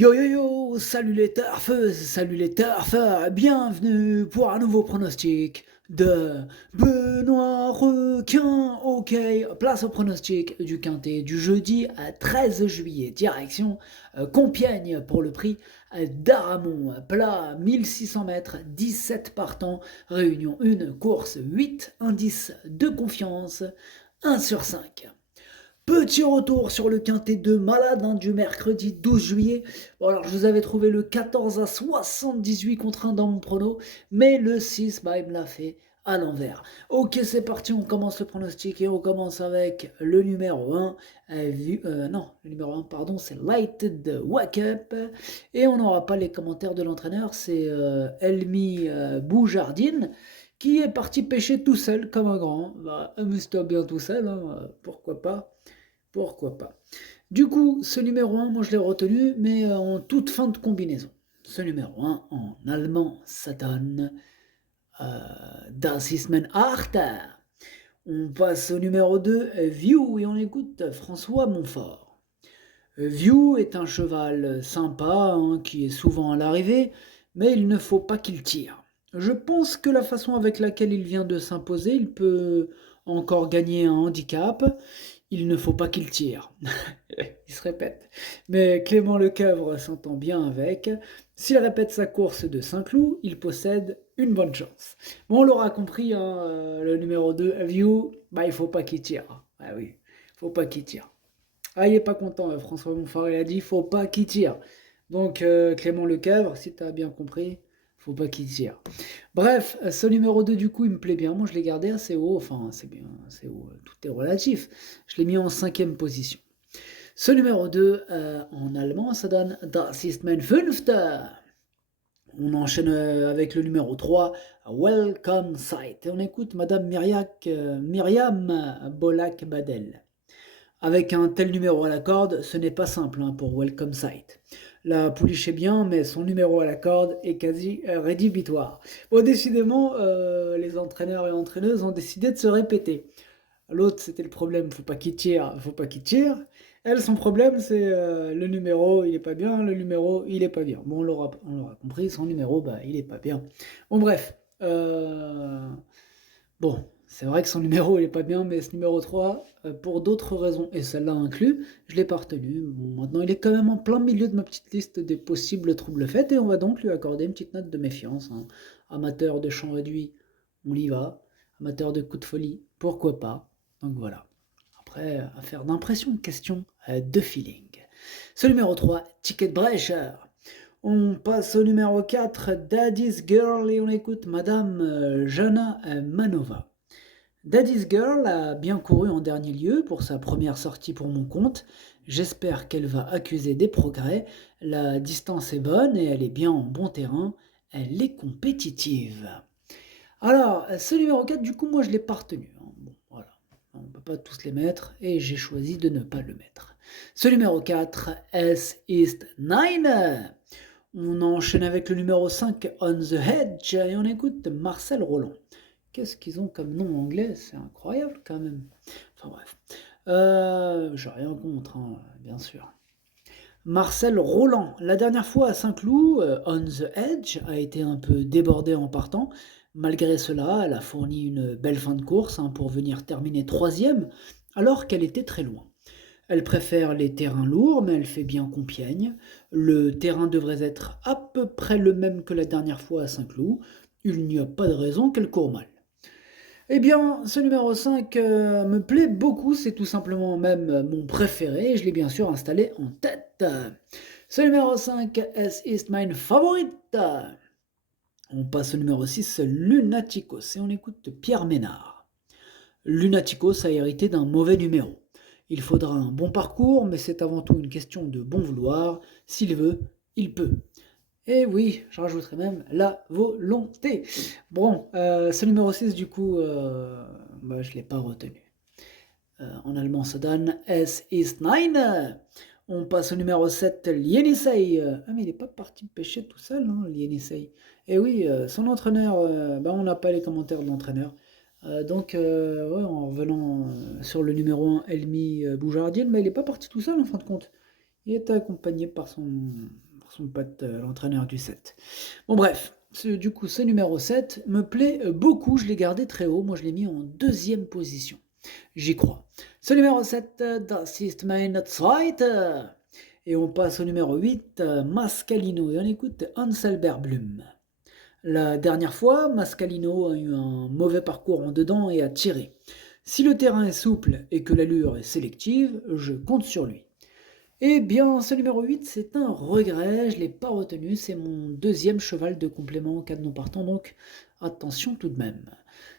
Yo yo yo, salut les turfs, bienvenue pour un nouveau pronostic de Benoît Requin. Ok, place au pronostic du Quintet du jeudi 13 juillet, direction Compiègne pour le prix d'Aramon. Plat 1600 mètres, 17 partants, réunion 1, course 8, indice de confiance 1 sur 5. Petit retour sur le quintet de malade du mercredi 12 juillet. Bon, alors, je vous avais trouvé le 14 à 78 contre 1 dans mon prono, mais le 6, il me l'a fait à l'envers. Ok, c'est parti, on commence le pronostic et on commence avec le numéro 1. Non, le numéro 1, pardon, c'est Lighted Wake Up. Et on n'aura pas les commentaires de l'entraîneur, c'est Elmi Boujardine qui est parti pêcher tout seul comme un grand. Bah, amuse-toi bien tout seul, hein, pourquoi pas. Pourquoi pas. Du coup, ce numéro 1, moi je l'ai retenu, mais en toute fin de combinaison. Ce numéro 1, en allemand, ça donne Das ist mein Achter. On passe au numéro 2, View, et on écoute François Montfort. View est un cheval sympa, hein, qui est souvent à l'arrivée, mais il ne faut pas qu'il tire. Je pense que la façon avec laquelle il vient de s'imposer, il peut encore gagner un handicap. Il ne faut pas qu'il tire. Il se répète. Mais Clément Lecoeuvre s'entend bien avec. S'il répète sa course de Saint-Cloud, il possède une bonne chance. Bon, on l'aura compris, hein, le numéro 2, View, il ne faut pas qu'il tire. Ah oui, il faut pas qu'il tire. Ah, il est pas content, François Montfort, il a dit, faut pas qu'il tire. Donc, Clément Lecoeuvre, si tu as bien compris, faut pas qu'il tire. Bref, ce numéro 2, du coup, il me plaît bien. Moi, je l'ai gardé assez haut. Enfin, c'est bien, assez haut. Tout est relatif. Je l'ai mis en 5e position. Ce numéro 2, en allemand, ça donne Das ist mein Fünfter. On enchaîne avec le numéro 3, Welcome Sight. Et on écoute Madame Myriam Bolak-Badel. Avec un tel numéro à la corde, ce n'est pas simple, hein, pour Welcome Sight. La pouliche est bien, mais son numéro à la corde est quasi rédhibitoire. Bon, décidément, les entraîneurs et entraîneuses ont décidé de se répéter. L'autre, c'était le problème, faut pas qu'il tire, faut pas qu'il tire. Elle, son problème, c'est le numéro, il est pas bien, le numéro, il est pas bien. Bon, on l'aura compris, son numéro, il est pas bien. Bon, bref. Bon, c'est vrai que son numéro, il est pas bien, mais ce numéro 3, pour d'autres raisons, et celle-là inclus, je l'ai pas retenu. Bon, maintenant, il est quand même en plein milieu de ma petite liste des possibles troubles faits, et on va donc lui accorder une petite note de méfiance, hein. Amateur de champ réduit, on y va. Amateur de coups de folie, pourquoi pas. Donc voilà. Après, affaire d'impression, question de feeling. Ce numéro 3, Ticket Brecher. On passe au numéro 4, Daddy's Girl, et on écoute Madame Jana Manova. Daddy's Girl a bien couru en dernier lieu pour sa première sortie pour mon compte. J'espère qu'elle va accuser des progrès. La distance est bonne et elle est bien en bon terrain. Elle est compétitive. Alors, ce numéro 4, du coup, moi, je ne l'ai pas retenu, hein. Bon, voilà. On ne peut pas tous les mettre et j'ai choisi de ne pas le mettre. Ce numéro 4, S East 9. On enchaîne avec le numéro 5, On the Hedge, et on écoute Marcel Roland. Qu'est-ce qu'ils ont comme nom anglais? C'est incroyable quand même. Enfin bref. J'ai rien contre, hein, bien sûr. Marcel Roland. La dernière fois à Saint-Cloud, On the Edge a été un peu débordée en partant. Malgré cela, elle a fourni une belle fin de course, hein, pour venir terminer 3e, alors qu'elle était très loin. Elle préfère les terrains lourds, mais elle fait bien Compiègne. Le terrain devrait être à peu près le même que la dernière fois à Saint-Cloud. Il n'y a pas de raison qu'elle court mal. Eh bien, ce numéro 5 me plaît beaucoup, c'est tout simplement même mon préféré, je l'ai bien sûr installé en tête. Ce numéro 5, es ist mein Favorit. On passe au numéro 6, Lunaticos, et on écoute Pierre Ménard. Lunaticos a hérité d'un mauvais numéro. Il faudra un bon parcours, mais c'est avant tout une question de bon vouloir. S'il veut, il peut. Et oui, je rajouterai même la volonté. Bon, ce numéro 6, du coup, je ne l'ai pas retenu. En allemand, ça donne Es ist nein. On passe au numéro 7, Lienisei. Ah, mais il n'est pas parti pêcher tout seul, hein, Lienisei. Et oui, son entraîneur, on n'a pas les commentaires de l'entraîneur. Donc, ouais, en revenant sur le numéro 1, Elmi Boujardienne, mais il n'est pas parti tout seul en fin de compte. Il était accompagné par son pote, l'entraîneur du 7. Bon bref, du coup, ce numéro 7 me plaît beaucoup, je l'ai gardé très haut, moi je l'ai mis en deuxième position. J'y crois. Ce numéro 7, das ist meine zweite. Et on passe au numéro 8, Mascalino, et on écoute Anselbert Blum. La dernière fois, Mascalino a eu un mauvais parcours en dedans et a tiré. Si le terrain est souple et que l'allure est sélective, je compte sur lui. Eh bien, ce numéro 8, c'est un regret, je ne l'ai pas retenu, c'est mon deuxième cheval de complément en cas de non partant, donc attention tout de même.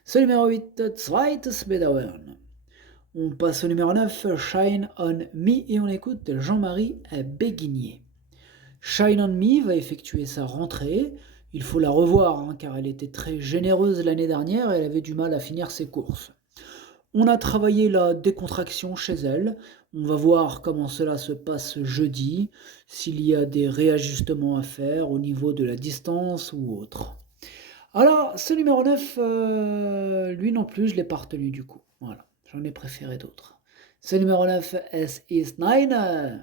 Ce numéro 8, Zweites Bedauern. On passe au numéro 9, Shine on Me, et on écoute Jean-Marie Béguinier. Shine on Me va effectuer sa rentrée, il faut la revoir, hein, car elle était très généreuse l'année dernière et elle avait du mal à finir ses courses. On a travaillé la décontraction chez elle. On va voir comment cela se passe jeudi, s'il y a des réajustements à faire au niveau de la distance ou autre. Alors, ce numéro 9, lui non plus, je ne l'ai pas retenu du coup. Voilà, j'en ai préféré d'autres. Ce numéro 9, S is 9.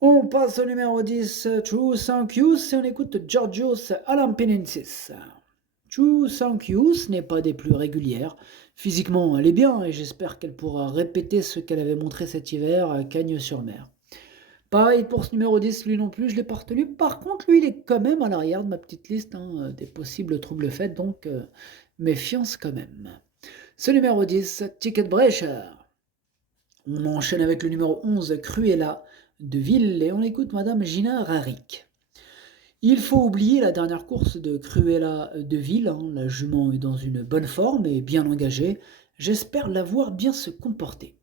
On passe au numéro 10, True Sankius, et on écoute Georgios Alampinensis. True Sankius n'est pas des plus régulières. Physiquement, elle est bien et j'espère qu'elle pourra répéter ce qu'elle avait montré cet hiver à Cagnes-sur-Mer. Pareil pour ce numéro 10, lui non plus, je ne l'ai pas retenu. Par contre, lui, il est quand même à l'arrière de ma petite liste des possibles troubles faits, donc méfiance quand même. Ce numéro 10, Ticket Brecher. On enchaîne avec le numéro 11, Cruella de Ville, et on écoute Madame Gina Rarik. Il faut oublier la dernière course de Cruella de Ville, la jument est dans une bonne forme et bien engagée, j'espère la voir bien se comporter.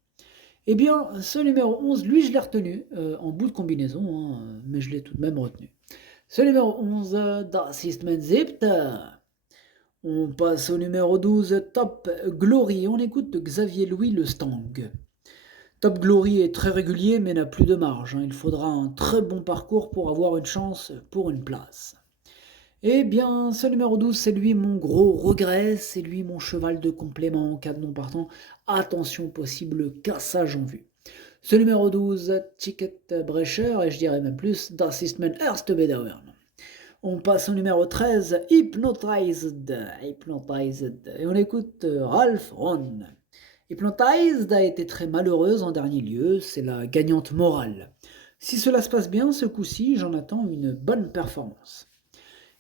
Eh bien, ce numéro 11, lui je l'ai retenu, en bout de combinaison, mais je l'ai tout de même retenu. Ce numéro 11, Das ist mein Siebter. On passe au numéro 12, Top Glory, on écoute Xavier Louis Le Stang. Top Glory est très régulier mais n'a plus de marge. Il faudra un très bon parcours pour avoir une chance pour une place. Eh bien, ce numéro 12, c'est lui mon gros regret, c'est lui mon cheval de complément en cas de non partant. Attention, possible cassage en vue. Ce numéro 12, Ticket Brecher, et je dirais même plus, Das ist mein erste Bedauern. On passe au numéro 13, Hypnotized. Et on écoute Ralph Ron. Hypnotized a été très malheureuse en dernier lieu, c'est la gagnante morale. Si cela se passe bien, ce coup-ci, j'en attends une bonne performance.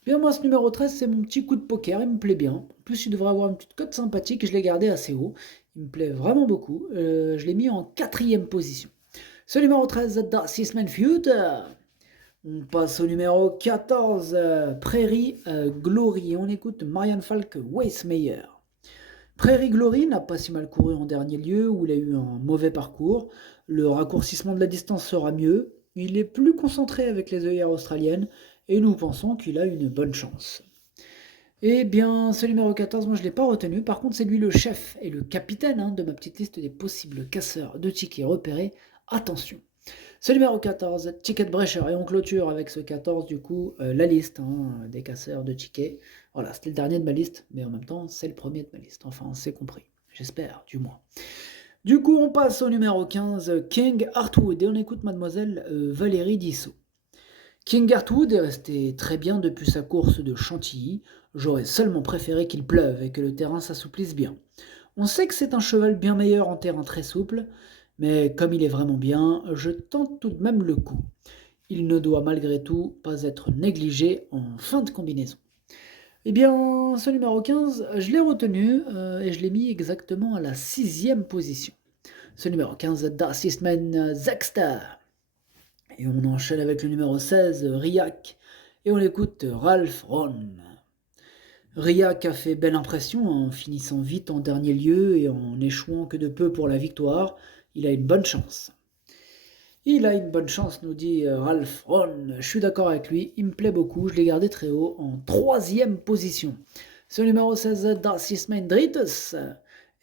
Bien, moi, ce numéro 13, c'est mon petit coup de poker, il me plaît bien. En plus, il devrait avoir une petite cote sympathique, je l'ai gardé assez haut. Il me plaît vraiment beaucoup. Je l'ai mis en 4e position. Ce numéro 13, Das ist mein Future. On passe au numéro 14, Prairie Glory. On écoute Marianne Falk Weissmeyer. Prairie Glory n'a pas si mal couru en dernier lieu, où il a eu un mauvais parcours. Le raccourcissement de la distance sera mieux. Il est plus concentré avec les œillères australiennes et nous pensons qu'il a une bonne chance. Eh bien, ce numéro 14, moi je ne l'ai pas retenu. Par contre, c'est lui le chef et le capitaine de ma petite liste des possibles casseurs de tickets repérés. Attention. Ce numéro 14, Ticket Brecher, et on clôture avec ce 14 du coup la liste des casseurs de tickets. Voilà, c'était le dernier de ma liste, mais en même temps c'est le premier de ma liste, enfin c'est compris, j'espère du moins. Du coup on passe au numéro 15, King Artwood, et on écoute mademoiselle Valérie Dissot. King Artwood est resté très bien depuis sa course de Chantilly, j'aurais seulement préféré qu'il pleuve et que le terrain s'assouplisse bien. On sait que c'est un cheval bien meilleur en terrain très souple, mais comme il est vraiment bien, je tente tout de même le coup. Il ne doit malgré tout pas être négligé en fin de combinaison. Eh bien, ce numéro 15, je l'ai retenu et je l'ai mis exactement à la 6e position. Ce numéro 15, Das ist mein Sechster. Et on enchaîne avec le numéro 16, Riak, et on écoute Ralph Ron. Riak a fait belle impression en finissant vite en dernier lieu et en échouant que de peu pour la victoire. Il a une bonne chance. Il a une bonne chance, nous dit Ralph Ron. Je suis d'accord avec lui, il me plaît beaucoup. Je l'ai gardé très haut en 3e position. Ce numéro 16, Das ist mein drittes.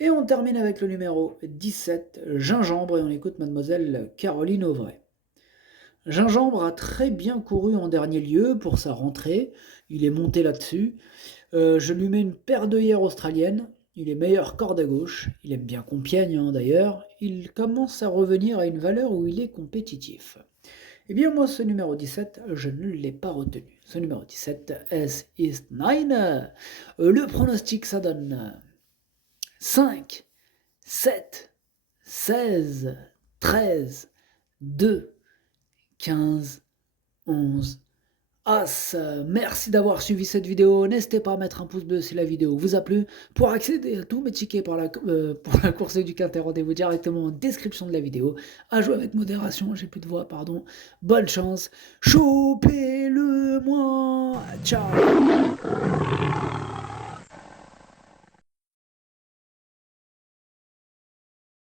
Et on termine avec le numéro 17, Gingembre, et on écoute mademoiselle Caroline Auvray. Gingembre a très bien couru en dernier lieu pour sa rentrée. Il est monté là-dessus. Je lui mets une paire d'œillères australiennes. Il est meilleur corde à gauche. Il aime bien Compiègne d'ailleurs. Il commence à revenir à une valeur où il est compétitif. Eh bien, moi, ce numéro 17, je ne l'ai pas retenu. Ce numéro 17, S is 9. Le pronostic, ça donne 5, 7, 16, 13, 2, 15, 11, As. Merci d'avoir suivi cette vidéo. N'hésitez pas à mettre un pouce bleu si la vidéo vous a plu. Pour accéder à tous mes tickets pour la course du Quintet, rendez-vous directement en description de la vidéo. À jouer avec modération, j'ai plus de voix, pardon. Bonne chance. Chopez-le moi. Ciao.